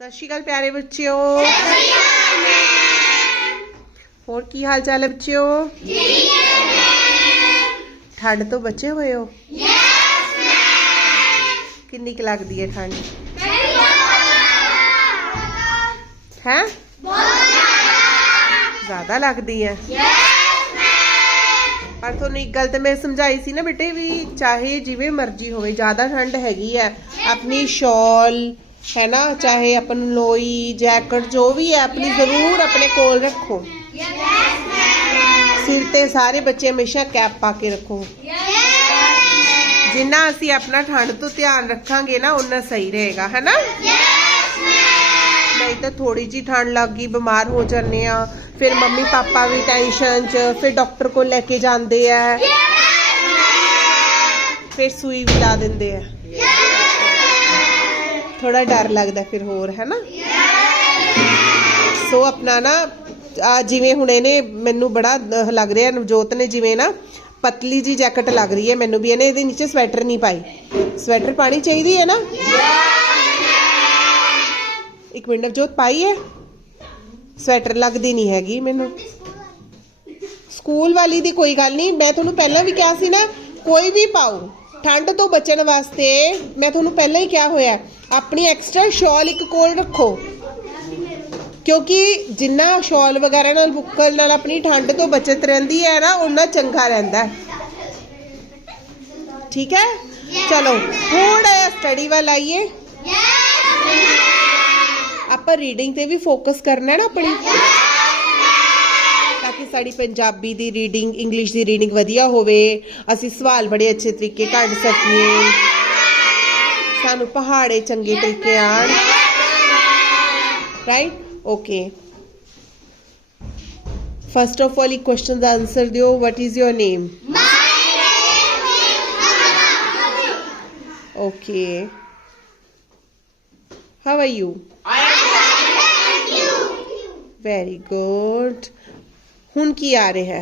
ਸਤਿ ਸ਼੍ਰੀ ਅਕਾਲ ਪਿਆਰੇ ਬੱਚਿਓ ਹੋਰ ਕੀ ਹਾਲ ਚਾਲ ਹੈ ਬੱਚਿਓ ਠੰਡ ਤੋਂ ਬਚੇ ਹੋਏ ਹੋ ਕਿੰਨੀ ਕੁ ਲੱਗਦੀ ਹੈ ਠੰਡ ਹੈ ਜ਼ਿਆਦਾ ਲੱਗਦੀ ਹੈ ਪਰ ਤੁਹਾਨੂੰ ਇੱਕ ਗੱਲ ਤੇ ਮੈਂ ਸਮਝਾਈ ਸੀ ਨਾ ਬੇਟੇ ਵੀ ਚਾਹੇ ਜਿਵੇਂ ਮਰਜ਼ੀ ਹੋਵੇ ਜ਼ਿਆਦਾ ਠੰਡ ਹੈਗੀ ਹੈ ਆਪਣੀ ਸ਼ਾਲ ਹੈ ਨਾ ਚਾਹੇ ਆਪਾਂ ਨੂੰ ਲੋਈ, ਜੈਕਟ, ਜੋ ਵੀ ਹੈ, ਆਪਣੀ ਜ਼ਰੂਰ ਆਪਣੇ ਕੋਲ ਰੱਖੋ। ਸਿਰ ਤੇ ਸਾਰੇ ਬੱਚੇ ਹਮੇਸ਼ਾ ਕੈਪ ਪਾ ਕੇ ਰੱਖੋ। ਜਿੰਨਾ ਅਸੀਂ ਆਪਣਾ ਠੰਡ ਤੋਂ ਧਿਆਨ ਰੱਖਾਂਗੇ ਨਾ ਉਨਾ ਸਹੀ ਰਹੇਗਾ ਹੈ ਨਾ ਨਹੀਂ ਤਾਂ ਥੋੜੀ ਜੀ ਠੰਡ ਲੱਗ ਗਈ, ਬਿਮਾਰ ਹੋ ਜਾਂਦੇ ਆ ਫਿਰ ਮੰਮੀ ਪਾਪਾ ਵੀ ਟੈਨਸ਼ਨ 'ਚ, ਫਿਰ ਡਾਕਟਰ ਕੋਲ ਲੈ ਕੇ ਜਾਂਦੇ ਆ। ਫਿਰ ਸੂਈ ਵੀ ਲਾ ਦਿੰਦੇ ਆ। ਥੋੜਾ ਡਰ ਲੱਗਦਾ ਫਿਰ ਹੋਰ ਹੈ ਸੋ ਆਪਣਾ ਨਾ, ਆ ਜਿਵੇਂ ਹੁਣ ਇਹਨੇ ਮੈਨੂੰ ਬੜਾ ਲੱਗ ਰਿਹਾ, ਨਵਜੋਤ ਨੇ ਜਿਵੇਂ ਨਾ ਪਤਲੀ ਜੀ ਜੈਕਟ ਲੱਗ ਰਹੀ ਹੈ ਮੈਨੂੰ ਵੀ, ਇਹਨੇ ਇਹਦੇ ਨੀਚੇ ਸਵੈਟਰ ਨਹੀਂ ਪਾਈ ਸਵੈਟਰ ਪਾਣੀ ਚਾਹੀਦੀ ਹੈ ਨਾ? ਇੱਕ ਮਿੰਟ, ਨਵਜੋਤ ਪਾਈ ਹੈ? ਸਵੈਟਰ ਲੱਗਦੀ ਨਹੀਂ ਹੈਗੀ ਮੈਨੂੰ। ਸਕੂਲ ਵਾਲੀ ਦੀ ਕੋਈ ਗੱਲ ਨਹੀਂ, ਮੈਂ ਤੁਹਾਨੂੰ ਪਹਿਲਾਂ ਵੀ ਕਿਹਾ ਸੀ ਨਾ, ਕੋਈ ਵੀ ਪਾਓ। ਠੰਡ ਤੋਂ ਬਚਣ ਵਾਸਤੇ ਮੈਂ ਤੁਹਾਨੂੰ ਪਹਿਲਾਂ ਹੀ ਕਿਹਾ ਹੋਇਆ ਆਪਣੀ ਐਕਸਟਰਾ ਸ਼ਾਲ ਇੱਕ ਕੋਲ ਰੱਖੋ। ਕਿਉਂਕਿ ਜਿੰਨਾ ਸ਼ਾਲ ਵਗੈਰਾ ਨਾਲ ਬੁੱਕਲ ਨਾਲ ਆਪਣੀ ਠੰਡ ਤੋਂ ਬਚਤ ਰਹਿੰਦੀ ਹੈ ਨਾ ਉਨਾ ਚੰਗਾ ਰਹਿੰਦਾ ਠੀਕ ਹੈ? ਚਲੋ ਥੋੜਾ ਜਿਹਾ ਸਟੱਡੀ ਵੱਲ ਆਈਏ। ਆਪਾਂ ਰੀਡਿੰਗ ਤੇ ਵੀ ਫੋਕਸ ਕਰਨਾ ਹੈ ਨਾ ਆਪਣੀ? ਕਿ ਸਾਡੀ ਪੰਜਾਬੀ ਦੀ ਰੀਡਿੰਗ ਇੰਗਲਿਸ਼ ਦੀ ਰੀਡਿੰਗ ਵਧੀਆ ਹੋਵੇ ਅਸੀਂ ਸਵਾਲ ਬੜੇ ਅੱਛੇ ਤਰੀਕੇ ਕੱਢ ਸਕੀਏ। ਸਾਨੂੰ ਪਹਾੜੇ ਚੰਗੇ ਤਰੀਕੇ ਆਣ right okay first of all ਇਹ ਕੁਐਸਚਨ ਦਾ ਆਨਸਰ ਦਿਓ what is your name okay how are you very good ਹੁਣ ਕੀ ਆ ਰਿਹਾ ਹੈ?